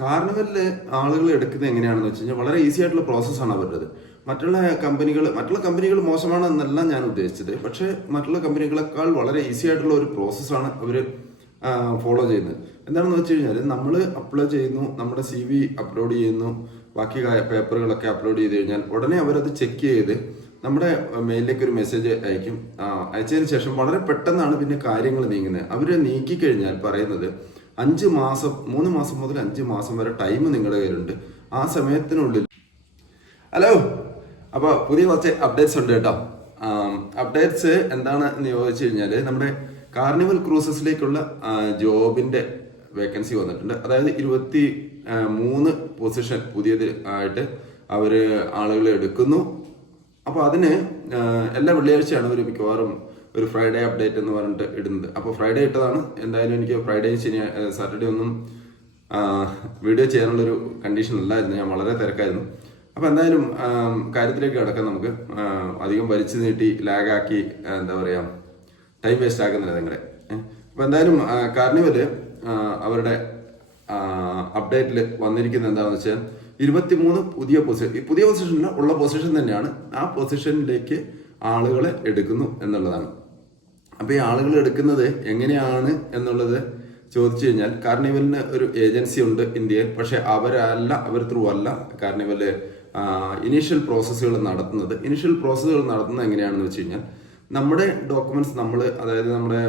കാർണിവലിൽ ആളുകൾ എടുക്കുന്നത് എങ്ങനെയാണെന്ന് വെച്ച് കഴിഞ്ഞാൽ വളരെ ഈസി ആയിട്ടുള്ള പ്രോസസ്സാണ് അവരുടേത്. മറ്റുള്ള കമ്പനികൾ മറ്റുള്ള കമ്പനികൾ മോശമാണ് എന്നല്ല ഞാൻ ഉദ്ദേശിച്ചത്. പക്ഷേ മറ്റുള്ള കമ്പനികളെക്കാൾ വളരെ ഈസി ആയിട്ടുള്ള ഒരു പ്രോസസ്സാണ് അവർ ഫോളോ ചെയ്യുന്നത്. എന്താണെന്ന് വെച്ച് കഴിഞ്ഞാൽ നമ്മൾ അപ്ലൈ ചെയ്യുന്നു നമ്മുടെ സി വി അപ്ലോഡ് ചെയ്യുന്നു ബാക്കി പേപ്പറുകളൊക്കെ അപ്ലോഡ് ചെയ്ത് കഴിഞ്ഞാൽ ഉടനെ അവരത് ചെക്ക് ചെയ്ത് നമ്മുടെ മെയിലിലേക്ക് ഒരു മെസ്സേജ് അയക്കും. അയച്ചതിന് ശേഷം വളരെ പെട്ടെന്നാണ് പിന്നെ കാര്യങ്ങൾ നീങ്ങുന്നത്. അവർ നീക്കിക്കഴിഞ്ഞാൽ പറയുന്നത് അഞ്ച് മാസം മൂന്ന് മാസം മുതൽ അഞ്ച് മാസം വരെ ടൈം നിങ്ങളുടെ കയ്യിലുണ്ട്. ആ സമയത്തിനുള്ളിൽ. ഹലോ അപ്പോൾ പുതിയ കുറച്ച് അപ്ഡേറ്റ്സ് ഉണ്ട് കേട്ടോ. അപ്ഡേറ്റ്സ് എന്താണ് എന്ന് ചോദിച്ചു കഴിഞ്ഞാൽ നമ്മുടെ കാർണിവൽ ക്രൂസസിലേക്കുള്ള ജോബിന്റെ വേക്കൻസി വന്നിട്ടുണ്ട്. അതായത് ഇരുപത്തി മൂന്ന് പൊസിഷൻ പുതിയത് ആയിട്ട് അവർ ആളുകളെ എടുക്കുന്നു. അപ്പോൾ അതിന് എല്ലാ വെള്ളിയാഴ്ചയാണ് അവർ മിക്കവാറും ഒരു ഫ്രൈഡേ അപ്ഡേറ്റ് എന്ന് പറഞ്ഞിട്ട് ഇടുന്നത്. അപ്പോൾ ഫ്രൈഡേ ഇട്ടതാണ്. എന്തായാലും എനിക്ക് ഫ്രൈഡേ ശനി സാറ്റർഡേ ഒന്നും വീഡിയോ ചെയ്യാനുള്ളൊരു കണ്ടീഷൻ അല്ലായിരുന്നു ഞാൻ വളരെ തിരക്കായിരുന്നു. അപ്പോൾ എന്തായാലും കാര്യത്തിലേക്ക് കിടക്കാം നമുക്ക്. അധികം വലിച്ചു നീട്ടി ലാഗാക്കി എന്താ പറയുക ടൈം വേസ്റ്റ് ആക്കുന്നില്ല നിങ്ങളെ. അപ്പോൾ എന്തായാലും കാർണിവൽ അവരുടെ അപ്ഡേറ്റിൽ വന്നിരിക്കുന്നത് എന്താണെന്ന് വെച്ചാൽ ഇരുപത്തിമൂന്ന് പുതിയ പൊസിഷൻ ഈ പുതിയ പൊസിഷനിൽ ഉള്ള പൊസിഷൻ തന്നെയാണ് ആ പൊസിഷനിലേക്ക് ആളുകളെ എടുക്കുന്നു എന്നുള്ളതാണ്. അപ്പോൾ ഈ ആളുകൾ എടുക്കുന്നത് എങ്ങനെയാണ് എന്നുള്ളത് ചോദിച്ചു കഴിഞ്ഞാൽ കാർണിവലിന് ഒരു ഏജൻസി ഉണ്ട് ഇന്ത്യയിൽ പക്ഷെ അവരല്ല അവർ ത്രൂ അല്ല കാർണിവൽ ഇനീഷ്യൽ പ്രോസസ്സുകൾ നടത്തുന്നത്. ഇനീഷ്യൽ പ്രോസസ്സുകൾ നടത്തുന്നത് എങ്ങനെയാണെന്ന് വെച്ച് കഴിഞ്ഞാൽ നമ്മുടെ ഡോക്യുമെന്റ്സ് നമ്മൾ അതായത് നമ്മുടെ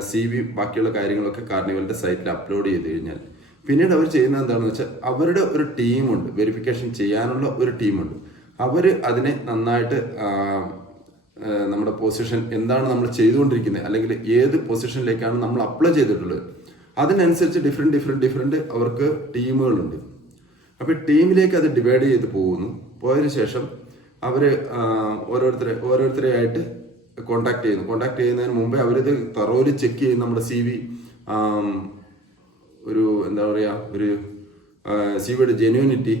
സി വി ബാക്കിയുള്ള കാര്യങ്ങളൊക്കെ കാർണിവലിന്റെ സൈറ്റിൽ അപ്ലോഡ് ചെയ്ത് കഴിഞ്ഞാൽ പിന്നീട് അവർ ചെയ്യുന്നത് എന്താണെന്ന് വെച്ചാൽ അവരുടെ ഒരു ടീമുണ്ട് വെരിഫിക്കേഷൻ ചെയ്യാനുള്ള ഒരു ടീമുണ്ട് അവർ അതിനെ നന്നായിട്ട് നമ്മുടെ പൊസിഷൻ എന്താണ് നമ്മൾ ചെയ്തുകൊണ്ടിരിക്കുന്നത് അല്ലെങ്കിൽ ഏത് പൊസിഷനിലേക്കാണ് നമ്മൾ അപ്ലൈ ചെയ്തിട്ടുള്ളത്? അതിനനുസരിച്ച് ഡിഫറെന്റ് ഡിഫറെന്റ് ഡിഫറെന്റ് അവർക്ക് ടീമുകളുണ്ട്. അപ്പോൾ ടീമിലേക്ക് അത് ഡിവൈഡ് ചെയ്ത് പോകുന്നു. പോയതിനു ശേഷം അവർ ഓരോരുത്തരെ ഓരോരുത്തരെ ആയിട്ട് കോണ്ടാക്ട് ചെയ്യുന്നു. കോണ്ടാക്ട് ചെയ്യുന്നതിന് മുമ്പേ അവരിത് തറോലി ചെക്ക് ചെയ്യും നമ്മുടെ സി വി ഒരു എന്താ പറയുക ഒരു സി വിയുടെ ജെന്യൂനിറ്റി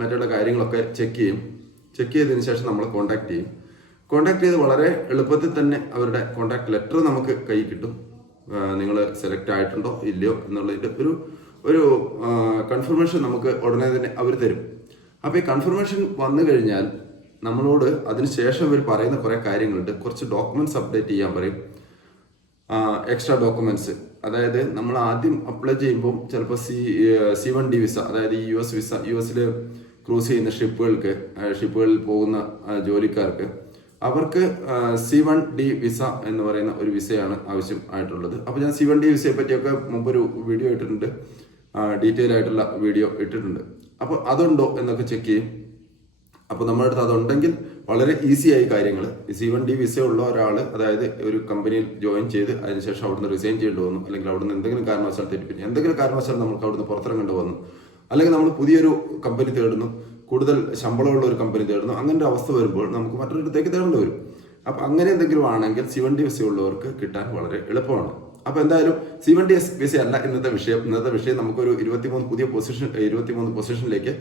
മറ്റുള്ള കാര്യങ്ങളൊക്കെ ചെക്ക് ചെയ്യും. ചെക്ക് ചെയ്തതിന് ശേഷം നമ്മളെ കോണ്ടാക്ട് ചെയ്യും. കോണ്ടാക്ട് ചെയ്ത് വളരെ എളുപ്പത്തിൽ തന്നെ അവരുടെ കോണ്ടാക്ട് ലെറ്റർ നമുക്ക് കൈ കിട്ടും. നിങ്ങൾ സെലക്ട് ആയിട്ടുണ്ടോ ഇല്ലയോ എന്നുള്ളതിന്റെ ഒരു ഒരു കൺഫർമേഷൻ നമുക്ക് ഉടനെ തന്നെ അവർ തരും. അപ്പോൾ ഈ കൺഫർമേഷൻ വന്നു കഴിഞ്ഞാൽ നമ്മളോട് അതിനുശേഷം ഇവർ പറയുന്ന കുറേ കാര്യങ്ങളുണ്ട്. കുറച്ച് ഡോക്യുമെന്റ്സ് അപ്ഡേറ്റ് ചെയ്യാൻ പറയും. എക്സ്ട്രാ ഡോക്യുമെന്റ്സ് അതായത് നമ്മൾ ആദ്യം അപ്ലൈ ചെയ്യുമ്പോൾ ചിലപ്പോൾ C C one D visa അതായത് യു എസ് വിസ യു എസിൽ ക്രൂസ് ചെയ്യുന്ന ഷിപ്പുകൾക്ക് ഷിപ്പുകളിൽ പോകുന്ന ജോലിക്കാർക്ക് അവർക്ക് സി വൺ ഡി വിസ എന്ന് പറയുന്ന ഒരു വിസയാണ് ആവശ്യം ആയിട്ടുള്ളത്. അപ്പോൾ ഞാൻ സി വൺ ഡി വിസയെ പറ്റിയൊക്കെ മുമ്പൊരു വീഡിയോ ഇട്ടിട്ടുണ്ട്. ഡീറ്റെയിൽ ആയിട്ടുള്ള വീഡിയോ ഇട്ടിട്ടുണ്ട്. അപ്പോൾ അതുണ്ടോ എന്നൊക്കെ ചെക്ക് ചെയ്യും. അപ്പോൾ നമ്മുടെ അടുത്ത് അതുണ്ടെങ്കിൽ വളരെ ഈസി ആയി കാര്യങ്ങൾ. സി വൺ ഡി വിസ ഉള്ള ഒരാൾ അതായത് ഒരു കമ്പനിയിൽ ജോയിൻ ചെയ്ത് അതിനുശേഷം അവിടുന്ന് റിസൈൻ ചെയ്യേണ്ടി വന്നു. അല്ലെങ്കിൽ അവിടുന്ന് എന്തെങ്കിലും കാരണവശാൽ തെറ്റിപ്പിക്കും എന്തെങ്കിലും കാരണവശാൽ നമുക്ക് അവിടുന്ന് പുറത്തിറങ്ങേണ്ടി വന്നു. അല്ലെങ്കിൽ നമ്മൾ പുതിയൊരു കമ്പനി തേടുന്നു. കൂടുതൽ ശമ്പളമുള്ള ഒരു കമ്പനി തേടുന്നു. അങ്ങനെ ഒരു അവസ്ഥ വരുമ്പോൾ നമുക്ക് മറ്റൊരിടത്തേക്ക് തേടേണ്ടി വരും. അപ്പം അങ്ങനെ എന്തെങ്കിലും ആണെങ്കിൽ സി വൺ ഡി വിസ ഉള്ളവർക്ക് കിട്ടാൻ വളരെ എളുപ്പമാണ്. അപ്പോൾ എന്തായാലും C one D S visa അല്ല ഇന്നത്തെ വിഷയം. ഇന്നത്തെ വിഷയം നമുക്കൊരു ഇരുപത്തിമൂന്ന് പുതിയ പൊസിഷൻ ഇരുപത്തിമൂന്ന് പൊസിഷനിലേക്ക്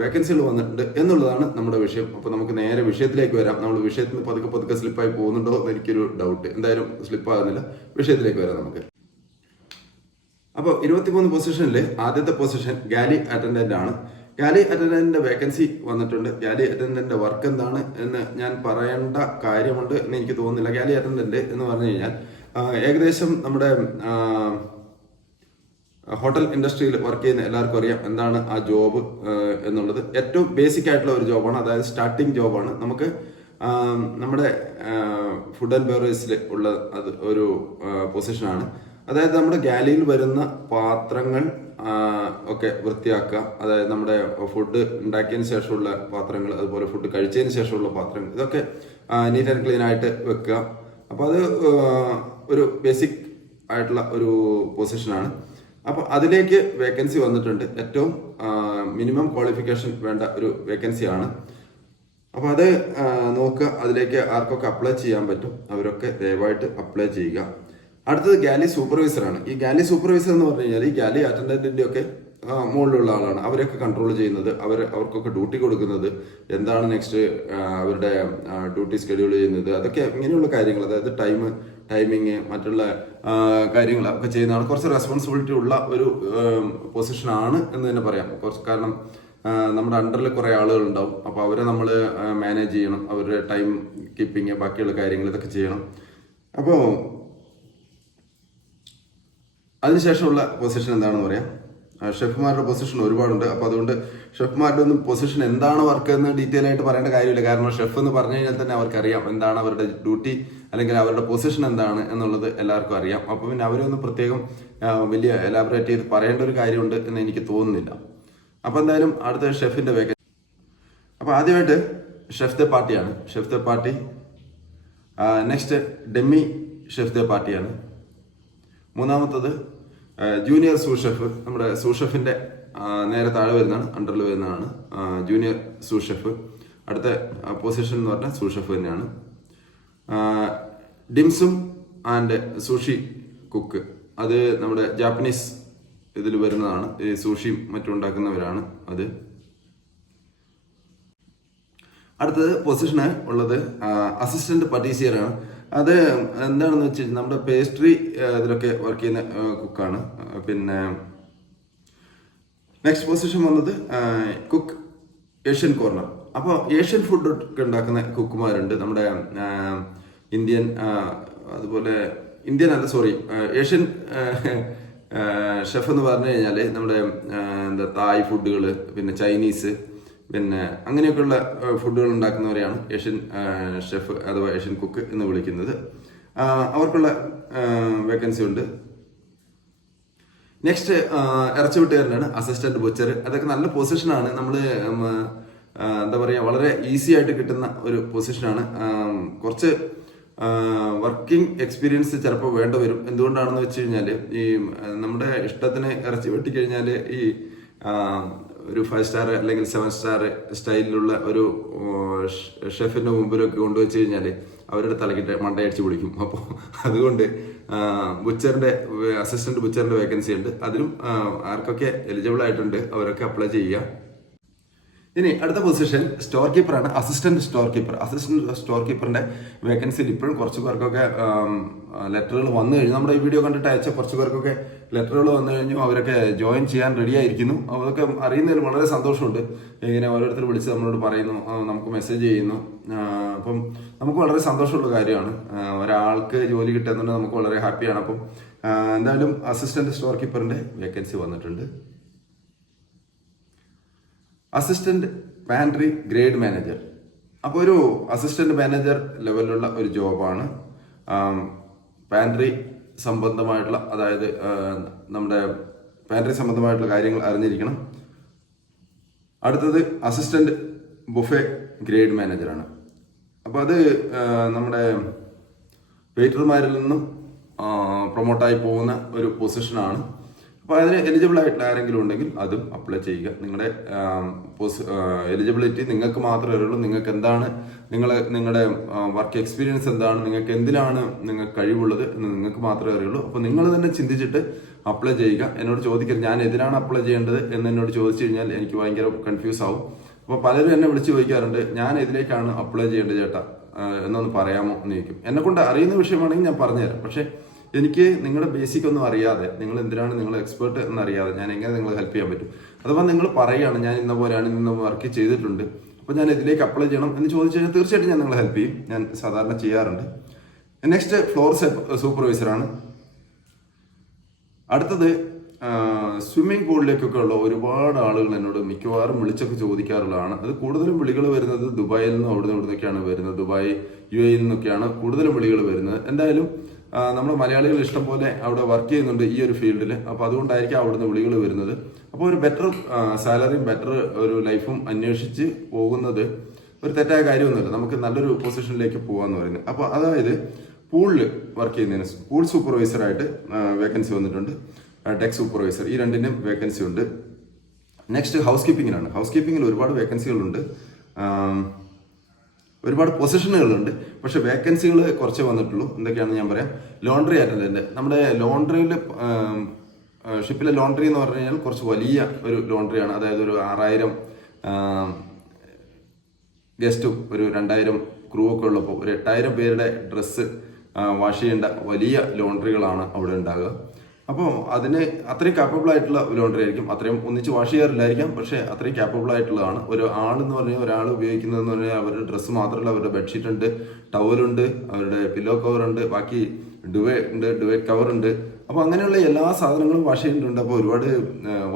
വേക്കൻസികൾ വന്നിട്ടുണ്ട് എന്നുള്ളതാണ് നമ്മുടെ വിഷയം. അപ്പോൾ നമുക്ക് നേരെ വിഷയത്തിലേക്ക് വരാം. നമ്മൾ വിഷയത്തിൽ പതുക്കെ പതുക്കെ സ്ലിപ്പായി പോകുന്നുണ്ടോ എന്ന് എനിക്കൊരു ഡൗട്ട് എന്തായാലും സ്ലിപ്പാകുന്നില്ല വിഷയത്തിലേക്ക് വരാം നമുക്ക്. അപ്പോൾ ഇരുപത്തിമൂന്ന് പൊസിഷനിൽ ആദ്യത്തെ പൊസിഷൻ ഗാലി അറ്റൻഡന്റ് ആണ്. ഗാലി അറ്റൻഡന്റിന്റെ വേക്കൻസി വന്നിട്ടുണ്ട്. ഗാലി അറ്റൻഡന്റിന്റെ വർക്ക് എന്താണ് എന്ന് ഞാൻ പറയേണ്ട കാര്യമുണ്ട് എന്ന് എനിക്ക് തോന്നുന്നില്ല. ഗാലി അറ്റൻഡന്റ് എന്ന് പറഞ്ഞു കഴിഞ്ഞാൽ ഏകദേശം നമ്മുടെ ഹോട്ടൽ ഇൻഡസ്ട്രിയിൽ വർക്ക് ചെയ്യുന്ന എല്ലാവർക്കും അറിയാം എന്താണ് ആ ജോബ് എന്നുള്ളത്. ഏറ്റവും ബേസിക് ആയിട്ടുള്ള ഒരു ജോബാണ് അതായത് സ്റ്റാർട്ടിംഗ് ജോബാണ്. നമുക്ക് നമ്മുടെ ഫുഡ് ആൻഡ് ബെവറേജിൽ ഉള്ള അത് ഒരു പൊസിഷനാണ് അതായത് നമ്മുടെ ഗാലിയിൽ വരുന്ന പാത്രങ്ങൾ ഒക്കെ വൃത്തിയാക്കുക. അതായത് നമ്മുടെ ഫുഡ് ഉണ്ടാക്കിയതിന് ശേഷമുള്ള പാത്രങ്ങൾ അതുപോലെ ഫുഡ് കഴിച്ചതിന് ശേഷമുള്ള പാത്രങ്ങൾ ഇതൊക്കെ നീറ്റ് ആൻഡ് ക്ലീൻ ആയിട്ട് വെക്കുക. അപ്പോൾ അത് ഒരു ബേസിക് ആയിട്ടുള്ള ഒരു പൊസിഷനാണ് അപ്പോൾ അതിലേക്ക് വേക്കൻസി വന്നിട്ടുണ്ട്. ഏറ്റവും മിനിമം ക്വാളിഫിക്കേഷൻ വേണ്ട ഒരു വേക്കൻസിയാണ് അപ്പോൾ അത് നോക്കുക. അതിലേക്ക് ആർക്കൊക്കെ അപ്ലൈ ചെയ്യാൻ പറ്റും അവരൊക്കെ ദയവായിട്ട് അപ്ലൈ ചെയ്യുക. അടുത്തത് ഗാലി സൂപ്പർവൈസറാണ്. ഈ ഗാലി സൂപ്പർവൈസർ എന്ന് പറഞ്ഞു കഴിഞ്ഞാൽ ഈ ഗാലി അറ്റൻഡന്റിന്റെ ഒക്കെ മുകളിലുള്ള ആളാണ്. അവരെയൊക്കെ കൺട്രോൾ ചെയ്യുന്നത് അവർ അവർക്കൊക്കെ ഡ്യൂട്ടി കൊടുക്കുന്നത് എന്താണ് നെക്സ്റ്റ് അവരുടെ ഡ്യൂട്ടി സ്കെഡ്യൂൾ ചെയ്യുന്നത് അതൊക്കെ ഇങ്ങനെയുള്ള കാര്യങ്ങൾ അതായത് ടൈം ടൈമിങ് മറ്റുള്ള കാര്യങ്ങൾ ഒക്കെ ചെയ്യുന്നതാണ് കുറച്ച് റെസ്പോൺസിബിലിറ്റി ഉള്ള ഒരു പൊസിഷനാണ് എന്ന് തന്നെ പറയാം. കുറച്ച് കാരണം നമ്മുടെ അണ്ടറിൽ കുറേ ആളുകൾ ഉണ്ടാവും. അപ്പോൾ അവരെ നമ്മൾ മാനേജ് ചെയ്യണം. അവരുടെ ടൈം കീപ്പിങ് ബാക്കിയുള്ള കാര്യങ്ങൾ ഇതൊക്കെ ചെയ്യണം. അപ്പോൾ അതിനുശേഷമുള്ള പൊസിഷൻ എന്താണെന്ന് പറയാം. ഷെഫ്മാരുടെ പൊസിഷൻ ഒരുപാടുണ്ട്. അപ്പോൾ അതുകൊണ്ട് ഷെഫ്മാരുടെ ഒന്നും പൊസിഷൻ എന്താണ് വർക്ക് എന്ന് ഡീറ്റെയിൽ ആയിട്ട് പറയേണ്ട കാര്യമില്ല. കാരണം ഷെഫ് എന്ന് പറഞ്ഞു കഴിഞ്ഞാൽ തന്നെ അവർക്കറിയാം എന്താണ് അവരുടെ ഡ്യൂട്ടി അല്ലെങ്കിൽ അവരുടെ പൊസിഷൻ എന്താണ് എന്നുള്ളത് എല്ലാവർക്കും അറിയാം. അപ്പോൾ പിന്നെ അവരൊന്നും പ്രത്യേകം വലിയ എലാബറേറ്റ് ചെയ്ത് പറയേണ്ട ഒരു കാര്യമുണ്ട് എന്ന് എനിക്ക് തോന്നുന്നില്ല. അപ്പോൾ എന്തായാലും അടുത്ത ഷെഫിന്റെ വേക്കൻസി അപ്പോൾ ആദ്യമായിട്ട് ഷെഫ് ദ പാർട്ടിയാണ് chef de partie next demi chef de പാർട്ടിയാണ് മൂന്നാമത്തത് ജൂനിയർ സൂഷെഫ് നമ്മുടെ സൂഷെഫിന്റെ നേരെ താഴെ വരുന്നതാണ് അണ്ടറിൽ വരുന്നതാണ്. ജൂനിയർ സൂഷെഫ് അടുത്ത പൊസിഷൻ എന്ന് പറഞ്ഞാൽ സൂഷെഫ് തന്നെയാണ്. ഡിംസും ആൻഡ് സുഷി കുക്ക് അത് നമ്മുടെ ജാപ്പനീസ് ഇതിൽ വരുന്നതാണ്. ഈ മറ്റും ഉണ്ടാക്കുന്നവരാണ് അത്. അടുത്തത് പൊസിഷന് ഉള്ളത് അസിസ്റ്റന്റ് പട്ടീസിയറാണ് അത് എന്താണെന്ന് വെച്ച് കഴിഞ്ഞാൽ നമ്മുടെ പേസ്ട്രി ഇതിലൊക്കെ വർക്ക് ചെയ്യുന്ന കുക്കാണ് പിന്നെ നെക്സ്റ്റ് പൊസിഷൻ വന്നത് കുക്ക് ഏഷ്യൻ കോർണർ അപ്പോൾ ഏഷ്യൻ ഫുഡ് ഒക്കെ ഉണ്ടാക്കുന്ന കുക്കുമാരുണ്ട് നമ്മുടെ ഇന്ത്യൻ അതുപോലെ ഇന്ത്യൻ അല്ല സോറി ഏഷ്യൻ ഷെഫ് എന്ന് പറഞ്ഞു കഴിഞ്ഞാൽ നമ്മുടെ എന്താ തായ് ഫുഡുകൾ പിന്നെ ചൈനീസ് പിന്നെ അങ്ങനെയൊക്കെയുള്ള ഫുഡുകൾ ഉണ്ടാക്കുന്നവരെയാണ് ഏഷ്യൻ ഷെഫ് അഥവാ ഏഷ്യൻ കുക്ക് എന്ന് വിളിക്കുന്നത്. അവർക്കുള്ള വേക്കൻസി ഉണ്ട്. നെക്സ്റ്റ് ഇറച്ചി വിട്ടുകാരനാണ് അസിസ്റ്റന്റ് ബുച്ചർ അതൊക്കെ നല്ല പൊസിഷനാണ് നമ്മൾ എന്താ പറയുക വളരെ ഈസി ആയിട്ട് കിട്ടുന്ന ഒരു പൊസിഷനാണ് കുറച്ച് വർക്കിംഗ് എക്സ്പീരിയൻസ് ചിലപ്പോൾ വേണ്ട വരും. എന്തുകൊണ്ടാണെന്ന് വെച്ച് കഴിഞ്ഞാൽ ഈ നമ്മുടെ ഇഷ്ടത്തിന് ഇറച്ചി വെട്ടിക്കഴിഞ്ഞാൽ ഈ ഒരു ഫൈവ് സ്റ്റാർ അല്ലെങ്കിൽ സെവൻ സ്റ്റാർ സ്റ്റൈലിലുള്ള ഒരു ഷെഫിന്റെ മുമ്പിലൊക്കെ കൊണ്ടുവച്ച് കഴിഞ്ഞാൽ അവരുടെ തലക്കിട്ട് മണ്ടയടിച്ച് പിടിക്കും അപ്പോൾ അതുകൊണ്ട് ബുച്ചറിന്റെ അസിസ്റ്റന്റ് ബുച്ചറിന്റെ വേക്കൻസി ഉണ്ട്. അതിലും ആർക്കൊക്കെ എലിജിബിൾ ആയിട്ടുണ്ട് അവരൊക്കെ അപ്ലൈ ചെയ്യുക. ഇനി അടുത്ത position store കീപ്പറാണ് assistant store keeper assistant store കീപ്പറിന്റെ വേക്കൻസിയിൽ ഇപ്പോഴും കുറച്ച് പേർക്കൊക്കെ ലെറ്ററുകൾ വന്നു കഴിഞ്ഞു. നമ്മുടെ ഈ വീഡിയോ കണ്ടിട്ട് അയച്ച കുറച്ച് പേർക്കൊക്കെ ലെറ്ററുകൾ വന്നു കഴിഞ്ഞു അവരൊക്കെ ജോയിൻ ചെയ്യാൻ റെഡി ആയിരിക്കുന്നു അതൊക്കെ അറിയുന്നതിൽ വളരെ സന്തോഷമുണ്ട്. ഇങ്ങനെ ഓരോരുത്തർ വിളിച്ച് നമ്മളോട് പറയുന്നു നമുക്ക് മെസ്സേജ് ചെയ്യുന്നു. അപ്പം നമുക്ക് വളരെ സന്തോഷമുള്ള കാര്യമാണ്. ഒരാൾക്ക് ജോലി കിട്ടുന്നുണ്ട് നമുക്ക് വളരെ ഹാപ്പിയാണ്. അപ്പം എന്തായാലും അസിസ്റ്റന്റ് സ്റ്റോർ കീപ്പറിന്റെ വേക്കൻസി വന്നിട്ടുണ്ട്. അസിസ്റ്റന്റ് പാൻട്രി ഗ്രേഡ് മാനേജർ അപ്പോൾ ഒരു അസിസ്റ്റന്റ് മാനേജർ ലെവലിലുള്ള ഒരു ജോബാണ് പാൻട്രി സംബന്ധമായിട്ടുള്ള അതായത് നമ്മുടെ പാൻട്രി സംബന്ധമായിട്ടുള്ള കാര്യങ്ങൾ അറിഞ്ഞിരിക്കണം. അടുത്തത് അസിസ്റ്റന്റ് ബുഫേ ഗ്രേഡ് മാനേജറാണ്. അപ്പോൾ അത് നമ്മുടെ വെയിറ്റർമാരിൽ നിന്നും പ്രൊമോട്ടായി പോകുന്ന ഒരു പൊസിഷനാണ്. അപ്പോൾ അതിന് എലിജിബിൾ ആയിട്ടുള്ള ആരെങ്കിലും ഉണ്ടെങ്കിൽ അതും അപ്ലൈ ചെയ്യുക. നിങ്ങളുടെ എലിജിബിലിറ്റി നിങ്ങൾക്ക് മാത്രമേ അറിയുള്ളൂ. നിങ്ങൾക്ക് എന്താണ് നിങ്ങൾ നിങ്ങളുടെ വർക്ക് എക്സ്പീരിയൻസ് എന്താണ് നിങ്ങൾക്ക് എന്തിനാണ് നിങ്ങൾക്ക് കഴിവുള്ളത് എന്ന് നിങ്ങൾക്ക് മാത്രമേ അറിയുള്ളൂ. അപ്പോൾ നിങ്ങൾ തന്നെ ചിന്തിച്ചിട്ട് അപ്ലൈ ചെയ്യുക. എന്നോട് ചോദിക്കരുത് ഞാൻ എതിനാണ് അപ്ലൈ ചെയ്യേണ്ടത് എന്ന് എന്നോട് ചോദിച്ചു കഴിഞ്ഞാൽ എനിക്ക് ഭയങ്കര കൺഫ്യൂസ് ആവും. അപ്പോൾ പലരും എന്നെ വിളിച്ച് ചോദിക്കാറുണ്ട് ഞാൻ എതിലേക്കാണ് അപ്ലൈ ചെയ്യേണ്ടത് ചേട്ടാ? എന്നൊന്ന് പറയാമോ എന്ന് ചോദിക്കും. എന്നെ കൊണ്ട് അറിയുന്ന വിഷയമാണെങ്കിൽ ഞാൻ പറഞ്ഞുതരാം. പക്ഷേ എനിക്ക് നിങ്ങളുടെ ബേസിക് ഒന്നും അറിയാതെ നിങ്ങൾ എന്തിനാണ് നിങ്ങൾ എക്സ്പേർട്ട് എന്നറിയാതെ ഞാൻ എങ്ങനെ നിങ്ങളെ ഹെൽപ്പ് ചെയ്യാൻ പറ്റും? അഥവാ നിങ്ങൾ പറയുകയാണ് ഞാൻ ഇന്ന പോലെയാണ് ഇന്ന വർക്ക് ചെയ്തിട്ടുണ്ട്. അപ്പോൾ ഞാൻ ഇതിലേക്ക് അപ്ലൈ ചെയ്യണം എന്ന് ചോദിച്ചു കഴിഞ്ഞാൽ തീർച്ചയായിട്ടും ഞാൻ നിങ്ങളെ ഹെൽപ്പ് ചെയ്യും. ഞാൻ സാധാരണ ചെയ്യാറുണ്ട്. നെക്സ്റ്റ് ഫ്ലോർ സൂപ്പർവൈസറാണ് അടുത്തത് സ്വിമ്മിംഗ് പൂളിലേക്കൊക്കെ ഉള്ള ഒരുപാട് ആളുകൾ എന്നോട് മിക്കവാറും വിളിച്ചൊക്കെ ചോദിക്കാറുള്ളതാണ്. അത് കൂടുതലും വിളികൾ വരുന്നത് ദുബായിൽ നിന്നും അവിടെ ഇവിടുന്നൊക്കെയാണ് വരുന്നത്. ദുബായ് യു എയിൽ നിന്നൊക്കെയാണ് കൂടുതലും വിളികൾ വരുന്നത്. എന്തായാലും ആ, നമ്മുടെ മലയാളികൾ ഇഷ്ടം പോലെ അവിടെ വർക്ക് ചെയ്യുന്നുണ്ട് ഈ ഒരു ഫീൽഡിൽ അപ്പോൾ അതുകൊണ്ടായിരിക്കും അവിടുന്ന് വിളികൾ വരുന്നത്. അപ്പോൾ ഒരു ബെറ്റർ സാലറിയും ബെറ്റർ ഒരു ലൈഫും അന്വേഷിച്ച് പോകുന്നത് ഒരു തെറ്റായ കാര്യമൊന്നുമില്ല. നമുക്ക് നല്ലൊരു പൊസിഷനിലേക്ക് പോകാന്ന് പറയുന്നത്. അപ്പോൾ അതായത് പൂളിൽ വർക്ക് ചെയ്യുന്നതിന് പൂൾ സൂപ്പർവൈസറായിട്ട് വേക്കൻസി വന്നിട്ടുണ്ട്. ടെക് സൂപ്പർവൈസർ ഈ രണ്ടിനും വേക്കൻസി ഉണ്ട്. നെക്സ്റ്റ് ഹൗസ് കീപ്പിങ്ങിനാണ് ഹൗസ് കീപ്പിങ്ങിൽ ഒരുപാട് വേക്കൻസികളുണ്ട് ഒരുപാട് പൊസിഷനുകളുണ്ട് പക്ഷെ വേക്കൻസികൾ കുറച്ച് വന്നിട്ടുള്ളൂ. എന്തൊക്കെയാണെന്ന് ഞാൻ പറയാം. ലോണ്ടറി അറ്റൻഡന്റ് നമ്മുടെ ലോണ്ടറിയിൽ ഷിപ്പിലെ ലോണ്ടറി എന്ന് പറഞ്ഞു കഴിഞ്ഞാൽ കുറച്ച് വലിയ ഒരു ലോണ്ടറിയാണ് അതായത് ഒരു ആറായിരം ഗസ്റ്റും ഒരു രണ്ടായിരം ക്രൂ ഒക്കെ ഉള്ളപ്പോൾ ഒരു എട്ടായിരം പേരുടെ ഡ്രസ്സ് വാഷ് ചെയ്യേണ്ട വലിയ ലോണ്ടറികളാണ് അവിടെ ഉണ്ടാകുക അപ്പോൾ അതിന് അത്രയും കാപ്പബിൾ ആയിട്ടുള്ള ലോണ്ടറി ആയിരിക്കും. അത്രയും ഒന്നിച്ച് വാഷ് ചെയ്യാറില്ലായിരിക്കാം. പക്ഷേ അത്രയും കാപ്പബിൾ ആയിട്ടുള്ളതാണ്. ഒരു ആളെന്ന് പറഞ്ഞാൽ ഒരാൾ ഉപയോഗിക്കുന്നതെന്ന് പറഞ്ഞാൽ അവരുടെ ഡ്രസ്സ് മാത്രമല്ല അവരുടെ ബെഡ്ഷീറ്റ് ഉണ്ട് ടവലുണ്ട് അവരുടെ പില്ലോ കവർ ഉണ്ട് ബാക്കി ഡുവേ ഉണ്ട് ഡുവേ കവർ ഉണ്ട്. അപ്പോൾ അങ്ങനെയുള്ള എല്ലാ സാധനങ്ങളും വാഷ് ചെയ്യുന്നുണ്ട് അപ്പോൾ ഒരുപാട്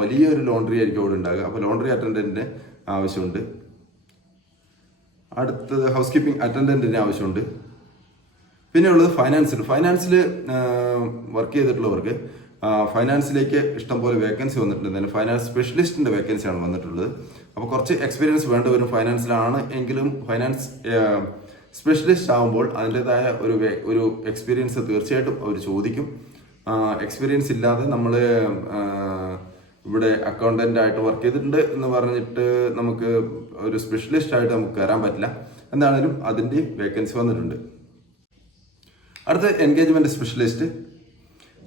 വലിയ ഒരു ലോണ്ടറി ആയിരിക്കും അവിടെ ഉണ്ടാകുക അപ്പോൾ ലോണ്ടറി അറ്റൻഡന്റിന് ആവശ്യമുണ്ട്. അടുത്തത് ഹൗസ് കീപ്പിംഗ് അറ്റൻഡന്റിന് ആവശ്യമുണ്ട്. പിന്നെ ഉള്ളത് ഫൈനാൻസിൽ ഫൈനാൻസിൽ വർക്ക് ചെയ്തിട്ടുള്ളവർക്ക് ഫൈനാൻസിലേക്ക് ഇഷ്ടംപോലെ വേക്കൻസി വന്നിട്ടുണ്ട്. ഫൈനാൻസ് സ്പെഷ്യലിസ്റ്റിന്റെ വേക്കൻസിയാണ് വന്നിട്ടുള്ളത്. അപ്പോൾ കുറച്ച് എക്സ്പീരിയൻസ് വേണ്ടവരും ഫൈനാൻസിലാണ് എങ്കിലും ഫൈനാൻസ് സ്പെഷ്യലിസ്റ്റ് ആകുമ്പോൾ അതിന്റെതായ ഒരു ഒരു എക്സ്പീരിയൻസ് തീർച്ചയായിട്ടും അവർ ചോദിക്കും. എക്സ്പീരിയൻസ് ഇല്ലാതെ നമ്മൾ ഇവിടെ അക്കൗണ്ടന്റ് ആയിട്ട് വർക്ക് ചെയ്തിട്ടുണ്ട് എന്ന് പറഞ്ഞിട്ട് നമുക്ക് ഒരു സ്പെഷ്യലിസ്റ്റ് ആയിട്ട് നമുക്ക് കയറാൻ പറ്റില്ല. എന്താണേലും അതിന്റെ വേക്കൻസി വന്നിട്ടുണ്ട്. അടുത്ത എൻഗേജ്മെന്റ് സ്പെഷ്യലിസ്റ്റ്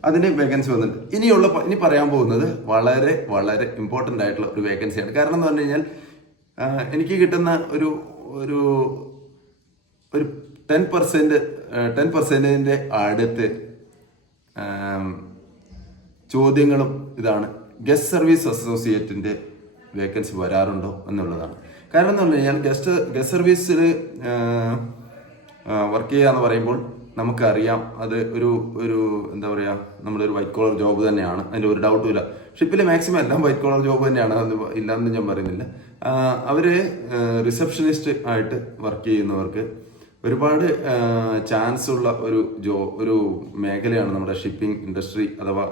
അതിന് വേക്കൻസി വന്നിട്ടുണ്ട്. ഇനിയുള്ള ഇനി പറയാൻ പോകുന്നത് വളരെ വളരെ ഇമ്പോർട്ടന്റ് ആയിട്ടുള്ള ഒരു വേക്കൻസിയാണ് കാരണം എന്ന് പറഞ്ഞു കഴിഞ്ഞാൽ എനിക്ക് കിട്ടുന്ന ഒരു ഒരു ഒരു ടെൻ പെർസെന്റ് ടെൻ പെർസെന്റിന്റെ അടുത്ത് ചോദ്യങ്ങളും ഇതാണ്. ഗസ്റ്റ് സർവീസ് അസോസിയേറ്റിന്റെ വേക്കൻസി വരാറുണ്ടോ എന്നുള്ളതാണ്. കാരണം എന്ന് പറഞ്ഞു കഴിഞ്ഞാൽ ഗസ്റ്റ് ഗസ്റ്റ് സർവീസിൽ വർക്ക് ചെയ്യുക എന്ന് പറയുമ്പോൾ നമുക്കറിയാം അത് ഒരു ഒരു എന്താ പറയുക നമ്മുടെ ഒരു വൈറ്റ് കോളർ ജോബ് തന്നെയാണ്. അതിന്റെ ഒരു ഡൗട്ടും ഇല്ല. ഷിപ്പിൽ മാക്സിമം എല്ലാം വൈറ്റ് കോളർ ജോബ് തന്നെയാണ്. അത് ഇല്ലാന്ന് ഞാൻ പറയുന്നില്ല. അവർ റിസപ്ഷനിസ്റ്റ് ആയിട്ട് വർക്ക് ചെയ്യുന്നവർക്ക് ഒരുപാട് ചാൻസ് ഉള്ള ഒരു ജോ ഒരു മേഖലയാണ് നമ്മുടെ ഷിപ്പിംഗ് ഇൻഡസ്ട്രി അഥവാ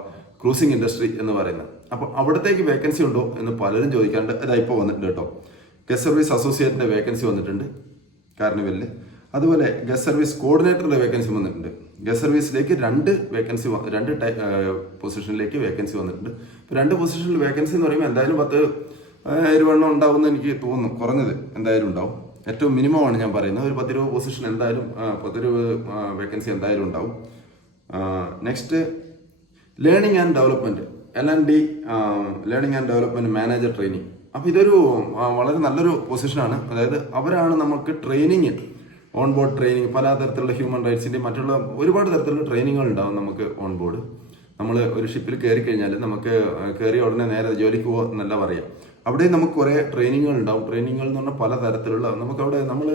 ക്രൂസിംഗ് ഇൻഡസ്ട്രി എന്ന് പറയുന്നത്. അപ്പോൾ അവിടത്തേക്ക് വേക്കൻസി ഉണ്ടോ എന്ന് പലരും ചോദിക്കാണ്ട് ഇപ്പോൾ വന്നിട്ടുണ്ട് കേട്ടോ. ഗസ്റ്റ് സർവീസ് അസോസിയേറ്റിന്റെ വേക്കൻസി വന്നിട്ടുണ്ട്. കാർണിവലിൽ അതുപോലെ ഗസ് സർവീസ് കോർഡിനേറ്ററിന്റെ വേക്കൻസി വന്നിട്ടുണ്ട്. ഗസ് സർവീസിലേക്ക് രണ്ട് വേക്കൻസി രണ്ട് പൊസിഷനിലേക്ക് വേക്കൻസി വന്നിട്ടുണ്ട്. ഇപ്പോൾ രണ്ട് പൊസിഷനിൽ വേക്കൻസി എന്ന് പറയുമ്പോൾ എന്തായാലും പത്ത് ഇരുപണ്ണം ഉണ്ടാവും എന്ന് എനിക്ക് തോന്നുന്നു. കുറഞ്ഞത് എന്തായാലും ഉണ്ടാവും. ഏറ്റവും മിനിമം ആണ് ഞാൻ പറയുന്നത്. ഒരു പത്തിരുപത് പൊസിഷൻ എന്തായാലും പത്ത് പത്തിരുപത് വേക്കൻസി എന്തായാലും ഉണ്ടാവും. Next learning and development L and D learning and development manager training അപ്പോൾ ഇതൊരു വളരെ നല്ലൊരു പൊസിഷനാണ് അതായത് അവരാണ് നമുക്ക് ട്രെയിനിങ് ഓൺ ബോർഡ് ട്രെയിനിങ് പല തരത്തിലുള്ള ഹ്യൂമൻ റൈറ്റ്സിന്റെ മറ്റുള്ള ഒരുപാട് തരത്തിലുള്ള ട്രെയിനിങ്ങുകൾ ഉണ്ടാവും നമുക്ക് ഓൺ ബോർഡ് നമ്മൾ ഒരു ഷിപ്പിൽ കയറി കഴിഞ്ഞാൽ നമുക്ക് കയറിയ ഉടനെ നേരെ ജോലിക്ക് പോകുക എന്നല്ല പറയാം. അവിടെ നമുക്ക് കുറേ ട്രെയിനിങ്ങുകൾ ഉണ്ടാവും ട്രെയിനിങ്ങുകൾ എന്ന് പറഞ്ഞാൽ പല തരത്തിലുള്ള നമുക്ക് അവിടെ നമ്മൾ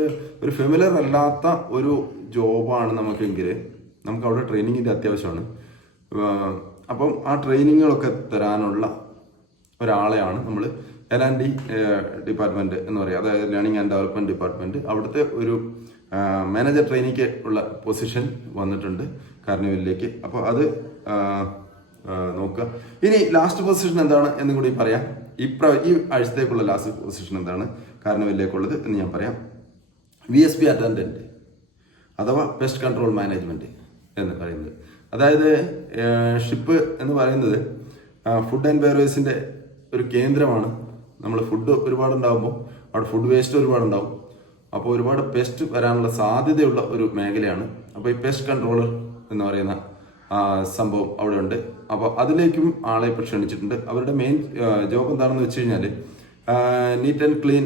ഒരു ഫെമിലർ അല്ലാത്ത ഒരു ജോബാണ് നമുക്കെങ്കിൽ നമുക്ക് അവിടെ ട്രെയിനിങ്ങിന്റെ അത്യാവശ്യമാണ് അപ്പം ആ ട്രെയിനിങ്ങുകളൊക്കെ തരാനുള്ള ഒരാളെയാണ് നമ്മൾ എൽ ആൻഡ് ഡി ഡിപ്പാർട്ട്മെന്റ് എന്ന് പറയുക അതായത് ലേണിംഗ് ആൻഡ് ഡെവലപ്മെന്റ് ഡിപ്പാർട്ട്മെന്റ് അവിടുത്തെ ഒരു മാനേജർ ട്രെയിനിക്ക് ഉള്ള പൊസിഷൻ വന്നിട്ടുണ്ട് കാർണിവലിലേക്ക്. അപ്പോൾ അത് നോക്കുക. ഇനി ലാസ്റ്റ് പൊസിഷൻ എന്താണ് എന്ന് കൂടി പറയാം. ഈ പ്ര ഈ ആഴ്ചത്തേക്കുള്ള ലാസ്റ്റ് പൊസിഷൻ എന്താണ്? കാർണിവലിലേക്കുള്ളത് എന്ന് ഞാൻ പറയാം. വി എസ് പി അറ്റൻഡന്റ് അഥവാ പെസ്റ്റ് കൺട്രോൾ മാനേജ്മെന്റ് എന്ന് പറയുന്നത്. അതായത് ഷിപ്പ് എന്ന് പറയുന്നത് ഫുഡ് ആൻഡ് ബെവറേജിന്റെ ഒരു കേന്ദ്രമാണ്. നമ്മൾ ഫുഡ് ഒരുപാട് ഉണ്ടാകുമ്പോൾ അവിടെ ഫുഡ് വേസ്റ്റ് ഒരുപാട് ഉണ്ടാവും അപ്പോൾ ഒരുപാട് പെസ്റ്റ് വരാനുള്ള സാധ്യതയുള്ള ഒരു മേഖലയാണ്. അപ്പോൾ ഈ പെസ്റ്റ് കൺട്രോളർ എന്ന് പറയുന്ന സംഭവം അവിടെ ഉണ്ട് അപ്പോൾ അതിലേക്കും ആളെ ഇപ്പോൾ ക്ഷണിച്ചിട്ടുണ്ട്. അവരുടെ മെയിൻ ജോബ് എന്താണെന്ന് വെച്ച് കഴിഞ്ഞാൽ നീറ്റ് ആൻഡ് ക്ലീൻ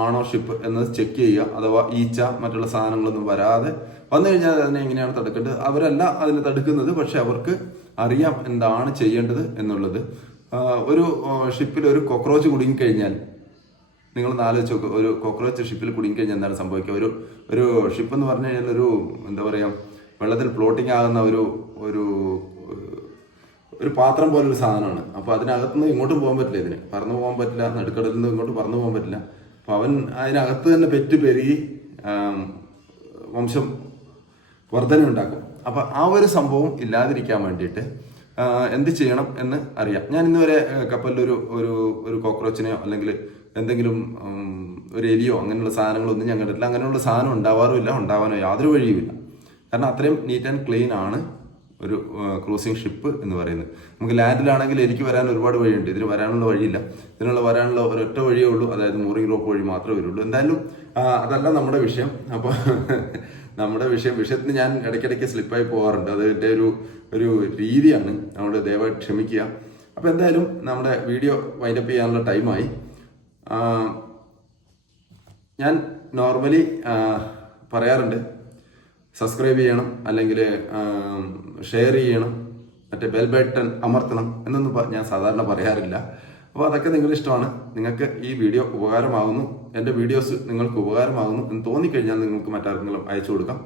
ആണോ ഷിപ്പ് എന്നത് ചെക്ക് ചെയ്യുക അഥവാ ഈച്ച മറ്റുള്ള സാധനങ്ങളൊന്നും വരാതെ വന്നു കഴിഞ്ഞാൽ അതിനെ എങ്ങനെയാണ് തടുക്കേണ്ടത്? അവരല്ല അതിനെ തടുക്കുന്നത് പക്ഷെ അവർക്ക് അറിയാം എന്താണ് ചെയ്യേണ്ടത് എന്നുള്ളത്. ഒരു ഷിപ്പിൽ ഒരു കോക്രോച്ച് കുടുങ്ങിക്കഴിഞ്ഞാൽ നിങ്ങൾ ആലോചിച്ച് നോക്കുക ഒരു കോക്രോച്ച് ഷിപ്പിൽ കുടുങ്ങിക്കഴിഞ്ഞാൽ എന്താണ് സംഭവിക്കുക? ഒരു ഒരു ഷിപ്പ് എന്ന് പറഞ്ഞു കഴിഞ്ഞാൽ ഒരു എന്താ പറയുക വെള്ളത്തിൽ ഫ്ലോട്ടിംഗ് ആകുന്ന ഒരു ഒരു ഒരു പാത്രം പോലൊരു സാധനമാണ്. അപ്പോൾ അതിനകത്തുനിന്ന് ഇങ്ങോട്ടും പോകാൻ പറ്റില്ല ഇതിന്. പറന്നു പോകാൻ പറ്റില്ല നടുക്കടലിൽ നിന്ന് ഇങ്ങോട്ട് പറന്നു പോകാൻ പറ്റില്ല. അപ്പോൾ അവൻ അതിനകത്ത് തന്നെ പെറ്റ് പെരുകി വംശം വർധന ഉണ്ടാക്കും. അപ്പോൾ ആ ഒരു സംഭവം ഇല്ലാതിരിക്കാൻ വേണ്ടിയിട്ട് എന്ത് ചെയ്യണം എന്ന് അറിയാം. ഞാൻ ഇന്നുവരെ കപ്പലിലൊരു ഒരു ഒരു കോക്രോച്ചിനെയോ അല്ലെങ്കിൽ എന്തെങ്കിലും ഒരു എലിയോ അങ്ങനെയുള്ള സാധനങ്ങളൊന്നും ഞാൻ കണ്ടിട്ടില്ല. അങ്ങനെയുള്ള സാധനം ഉണ്ടാവാറുമില്ല ഉണ്ടാവാനോ യാതൊരു വഴിയുമില്ല. കാരണം അത്രയും നീറ്റ് ആൻഡ് ക്ലീൻ ആണ് ഒരു ക്രൂസിംഗ് ഷിപ്പ് എന്ന് പറയുന്നത്. നമുക്ക് ലാൻഡിലാണെങ്കിൽ എനിക്ക് വരാൻ ഒരുപാട് വഴിയുണ്ട്. ഇതിന് വരാനുള്ള വഴിയില്ല. ഇതിനുള്ള വരാനുള്ള ഒരൊറ്റ വഴിയേ ഉള്ളൂ. അതായത് മൂറിംഗ് റോപ്പ് വഴി മാത്രമേ വരുള്ളൂ. എന്തായാലും അതല്ല നമ്മുടെ വിഷയം. അപ്പോൾ നമ്മുടെ വിഷയം വിഷയത്തിന് ഞാൻ ഇടയ്ക്കിടയ്ക്ക് സ്ലിപ്പായി പോകാറുണ്ട്. അത് എന്റെ ഒരു ഒരു രീതിയാണ്. നമ്മുടെ ദയവായി ക്ഷമിക്കുക. അപ്പോൾ എന്തായാലും നമ്മുടെ വീഡിയോ വൈൻഡപ്പ് ചെയ്യാനുള്ള ടൈമായി ഞാൻ നോർമലി പറയാറുണ്ട് സബ്സ്ക്രൈബ് ചെയ്യണം അല്ലെങ്കിൽ ഷെയർ ചെയ്യണം മറ്റേ ബെൽ ബട്ടൺ അമർത്തണം എന്നൊന്നും ഞാൻ സാധാരണ പറയാറില്ല. അപ്പോൾ അതൊക്കെ നിങ്ങളുടെ ഇഷ്ടമാണ്. നിങ്ങൾക്ക് ഈ വീഡിയോ ഉപകാരമാകുന്നു. എന്റെ വീഡിയോസ് നിങ്ങൾക്ക് ഉപകാരമാകുന്നു എന്ന് തോന്നിക്കഴിഞ്ഞാൽ നിങ്ങൾക്ക് മറ്റാർക്കെങ്കിലും അയച്ചു കൊടുക്കാം.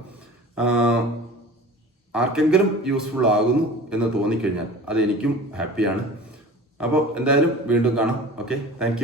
ആർക്കെങ്കിലും യൂസ്ഫുൾ ആകുന്നു എന്ന് തോന്നിക്കഴിഞ്ഞാൽ അത് എനിക്കും ഹാപ്പിയാണ് അപ്പോൾ എന്തായാലും വീണ്ടും കാണാം. Okay thank